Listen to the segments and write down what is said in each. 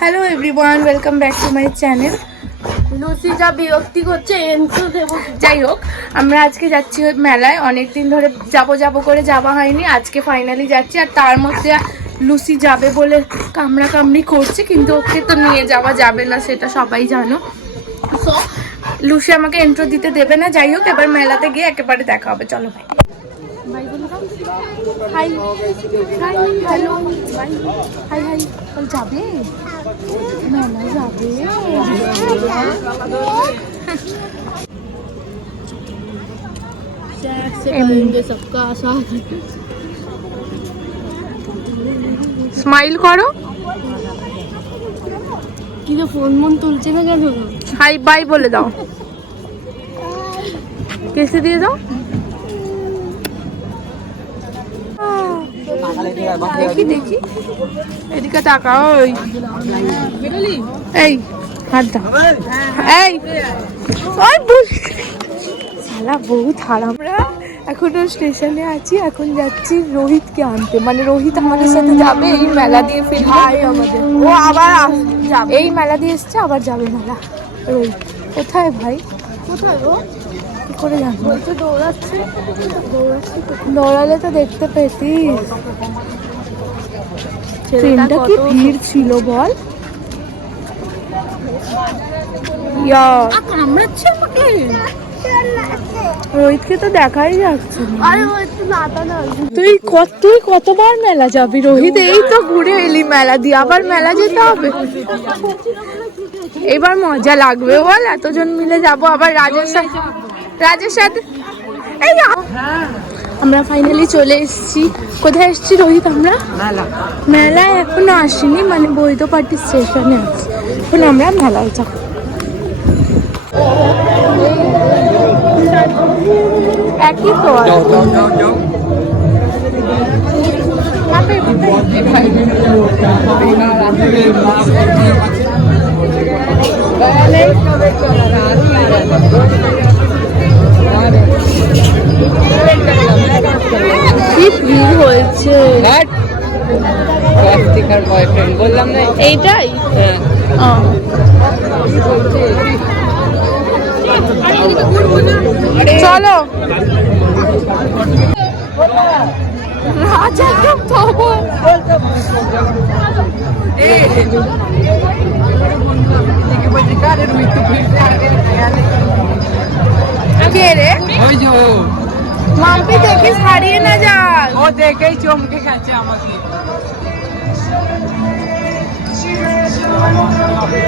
Hello everyone welcome back to my channel Lucy যা বিরক্তি করছে এন্ট্রো দেবো। যাই হোক, আমরা আজকে যাচ্ছি মেলায়। অনেক দিন ধরে যাব যাব করে যাওয়া হয়নি। আজকে ফাইনালি যাচ্ছি, আর তার মধ্যে লুসি যাবে বলে কামড়া কামড়ি করছে, কিন্তু ওকে তো নিয়ে যাওয়া যাবে না, সেটা সবাই জানো। সো লুসি আমাকে এন্ট্রো দিতে দেবে না। যাই হোক, এবার মেলাতে গিয়ে একেবারে দেখা হবে। চলো ভাই। হাই হাই হাই হাই যাবে? স্মাইল করো। কিন্তু ফোন মন তুলছে না কেন? হাই বাই বলে দাও। কেসে দিয়ে দাও। দেখি দেখি। এদিকে তাকাও ওই। এই হাত দাও এই ওই সালা বহুত হারাম। আমরা এখনও স্টেশনে আছি এখন যাচ্ছি রোহিতকে আনতে। মানে রোহিত আমাদের সাথে যাবে এই মেলা দিয়ে ফিরবে আমাদের। ও আবার এই মেলা দিয়ে এসছে আবার যাবে মেলা। রোহিত। কোথায় ভাই? কোথায় গো? করে জানব দৌড়াচ্ছে। দৌড়ালে তো দেখতে পেতিস। ট্রেনটা কি ভিড় ছিল বল? রোহিতকে তো দেখাই যাচ্ছে তুই কত তুই কতবার মেলা যাবি রোহিত? এই তো ঘুরে এলি মেলা দিয়ে। আবার মেলা যেতে হবে? এবার মজা লাগবে বল? এতজন মিলে যাব। আবার রাজের সাথে রাজের সাথে এই আ- আমরা ফাইনালি চলে এসেছি। কোথায় এসেছি রোহিত আমরা? মেলায় এখনও আসিনি মানে বৈধপাটি স্টেশনে আছি। এখন আমরা মেলায় যাব। একই তো স্বাস্তিকার বয়ফ্রেন্ড বললাম না? এইটাই? হ্যাঁ। ও। চলো। রাজা খুব তবু কে রে? ওই যে মাম্পি দেখিস হারিয়ে না ও দেখেই চমকে গেছে আমাকে। মাম্পি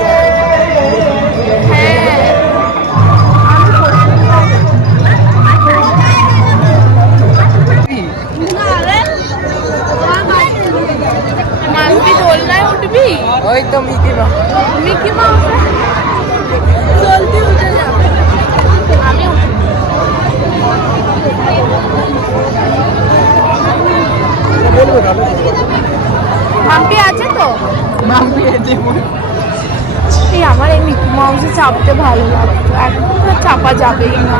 মাউসে চাপতে ভালো লাগতো। এখন চাপা যাবেই না।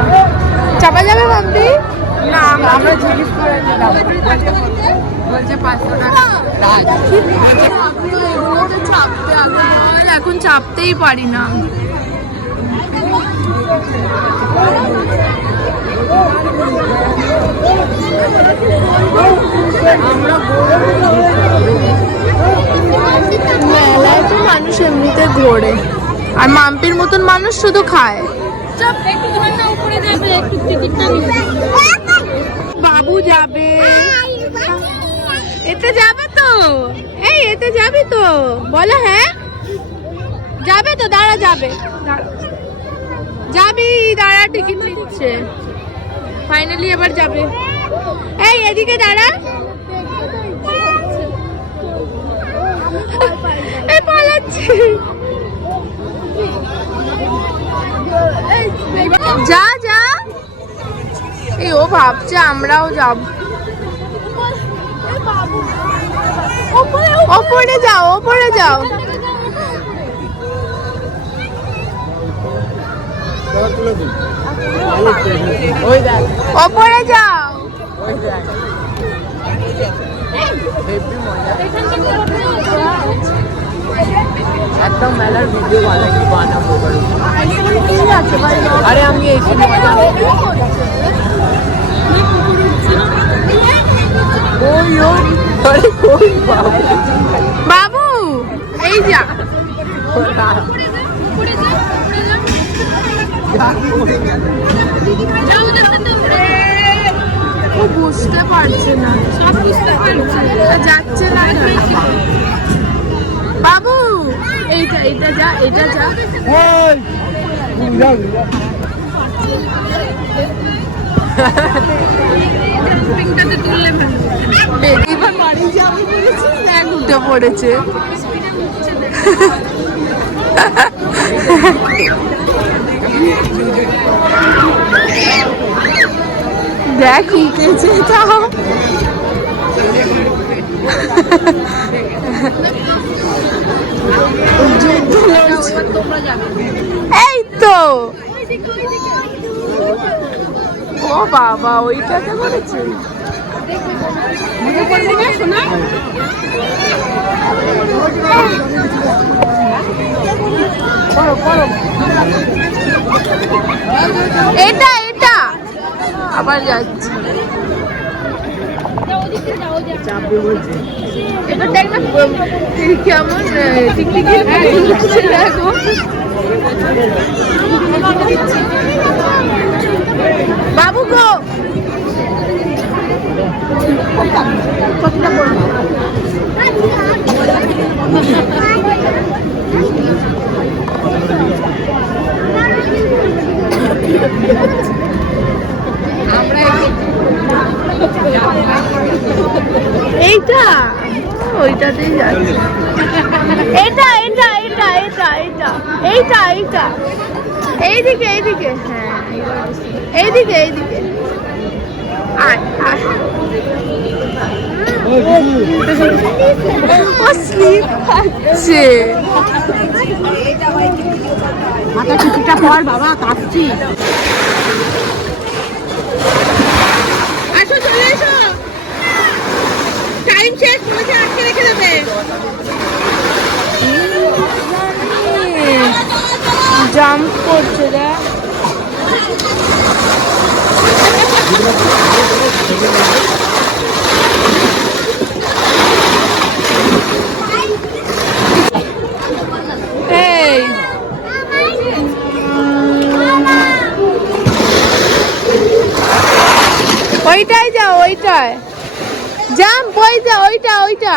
চাপা যাবে মাম্পি না আমরা জিজ্ঞেস করে নিলাম বলছে পাঁচশো টাকা। চাপতে এখন চাপতেই পারি না। মেলায় মতন মানুষ শুধু খায়। বাবু যাবে। এতে যাবে তো। এই এতে যাবে তো। বলো হ্যাঁ? যাবে তো দাঁড়া যাবে। যাবি দাঁড়া টিকিট নিচ্ছে। ফাইনালি এবার যাবে। এই এদিকে দাঁড়া। পালাচ্ছে। যা যা এই ও ভাবছে আমরাও যাব ওপরে যাও ওপরে যাও ওপরে যাও ওই মজা মেলার ভিডিও বানাই, বানাবো আরে, আমি এসে বাবু। এই যা। ও বুঝতে পারছে না। যাচ্ছে না। বাবু এইটা যা এইটা যা। এবার বাড়ি যাব বলেছি দেখ উঠে পড়েছে। দেখ উঠেছে তাও যুদ্ধ লড়ছে। এই তো ও বাবা ওইটাতে করেছে এটা এটা। আবার যাচ্ছে। এবার দেখ কেমন আহ, টিকটিকি উঠছে দেখো বাবু গো। এইটা? ওইটাতেই যাচ্ছে। এটা এটা এটা এটা এইটা এইটা। এইদিকে এইদিকে। হ্যাঁ। এইদিকে এইদিকে। আয় আয়। ও স্লিপ খাচ্ছে। মাথা টুপিটা পর বাবা কাঁপছি। আসো চলে এসো। টাইম শেষ বলেছে আটকে রেখে দেবে। জাম্প করছে দেখ এই ওইটাই যা ওইটাই। জাম্প ওই যা ওইটা ওইটা।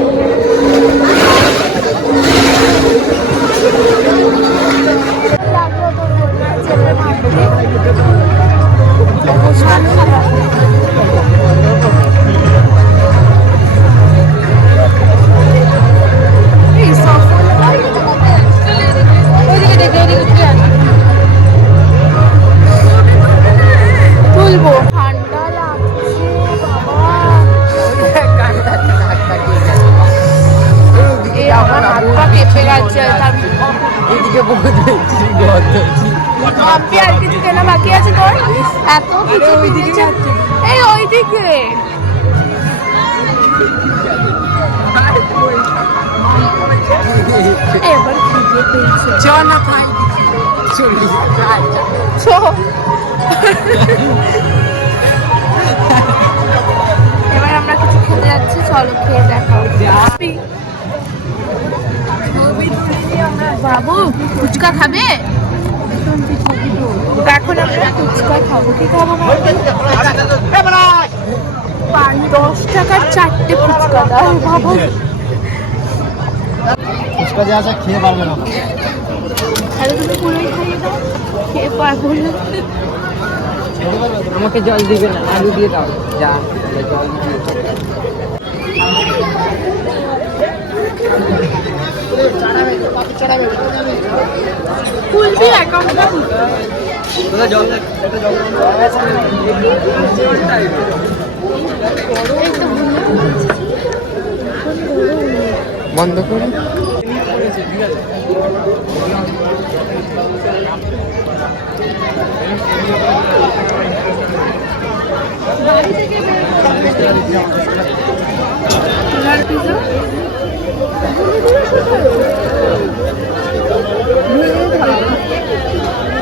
এত কিছু এই ওইদিকে। এবার খিদে পেয়েছে। চ না খাই। আচ্ছা এবার আমরা কিছু খেতে যাচ্ছি চলো খেয়ে দেখা হচ্ছে। বাবু ফুচকা খাবে? এখন আমরা ফুচকা খাব। কি খাব না দশ টাকার চারটে ফুচকা দাও বাবা। ফুচকা যা আছে খেয়ে পারবে না। তাহলে তুমি পুরোই খাইয়ে দাও খেয়ে পারব না। আমাকে জল দিবে না আলু দিয়ে দাও। যা জল দিয়ে খুলবি অ্যাকাউন্টটা জল বন্ধ করে।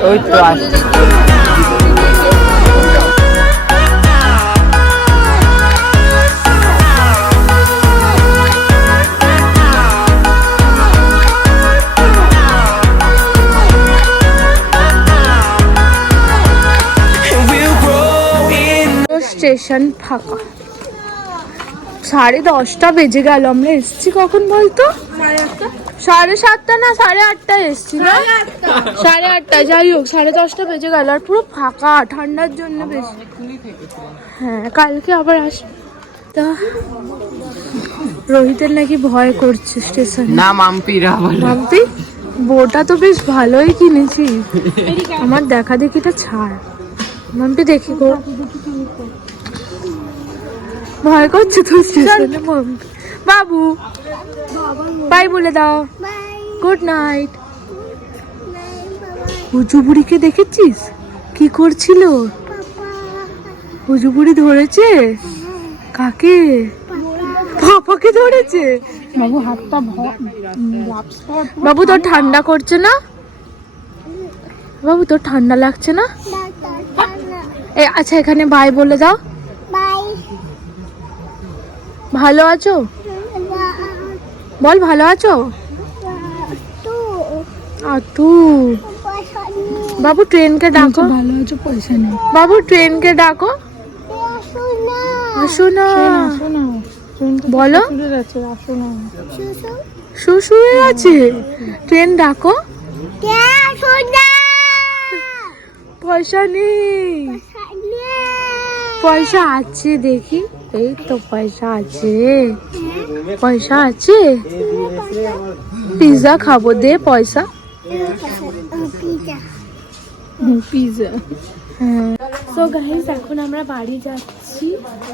ওই তো আসছে স্টেশন ফাঁকা। সাড়ে দশটা বেজে গেল আমরা এসছি কখন বলতো? সাড়ে সাতটা না সাড়ে আটটায় এসছি না সাড়ে আটটা যাই হোক সাড়ে দশটা বেজে গেল আর পুরো ফাঁকা ঠান্ডার জন্য বেশি। হ্যাঁ কালকে আবার আস তা রোহিতের নাকি ভয় করছে স্টেশন। না মাম্পিরা বলে মাম্পি বউটা তো বেশ ভালোই কিনেছি। আমার দেখা দেখিটা ছাড়। মাম্পি দেখি গো। ভয় করছে তো স্টেশনে মাম্পি। বাবু বাই বলে দাও। গুড নাইট উঁচু বুড়িকে দেখেছিস? কি করছিল? উঁচু বুড়ি ধরেছে? কাকে? পাপাকে ধরেছে? বাবু হাতটা বাবু তোর ঠান্ডা করছে না? বাবু তোর ঠান্ডা লাগছে না? এ আচ্ছা এখানে বাই বলে দাও। ভালো আছো? বল ভালো আছো? তু? বাবু ট্রেনকে ডাকো। ভালো আছো পয়সা নেই। বাবু ট্রেনকে ডাকো। আসো না। বলো। শ্বশুরে আছে ট্রেন ডাকো। পয়সা নেই। পয়সা আছে দেখি। এই তো পয়সা আছে। পয়সা আছে? পিৎজা খাব দে পয়সা। পিজা সো গাইস এখন আমরা বাড়ি যাচ্ছি।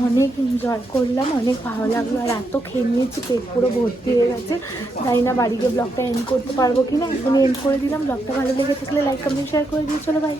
অনেক এনজয় করলাম অনেক ভালো লাগল। আর এত খেয়ে নিয়েছি পেট পুরো ভর্তি হয়ে গেছে। জানি না বাড়ি গিয়ে ব্লগটা এন্ড করতে পারব কিনা। এখন এন্ড করে দিলাম। ব্লগটা ভালো লেগে থাকলে লাইক কমেন্ট শেয়ার করে দিয়ে চলো বাই